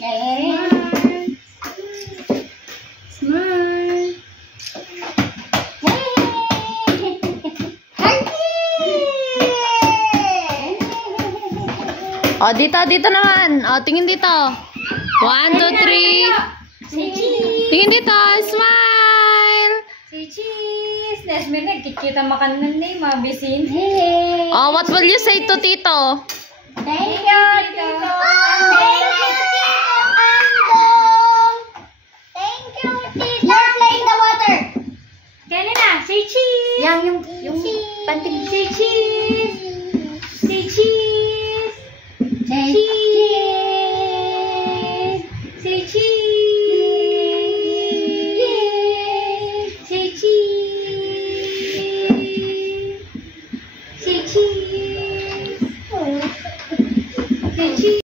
Smile. Oh, dito naman. Oh, tingin dito. 1, 2, 3. Tingin dito. Smile. Say cheese. Nesme nagkikita makanan ni mabisin. Oh, what will you say to Tito? Thank you, Tito. Thank you, Tito Andong. Thank you, Tito. Let's play in the water. Kailan na? Say cheese. Yung Pantig. Say cheese. Say cheese. Say Cheese. Say cheese. Say cheese. Say cheese. Say cheese.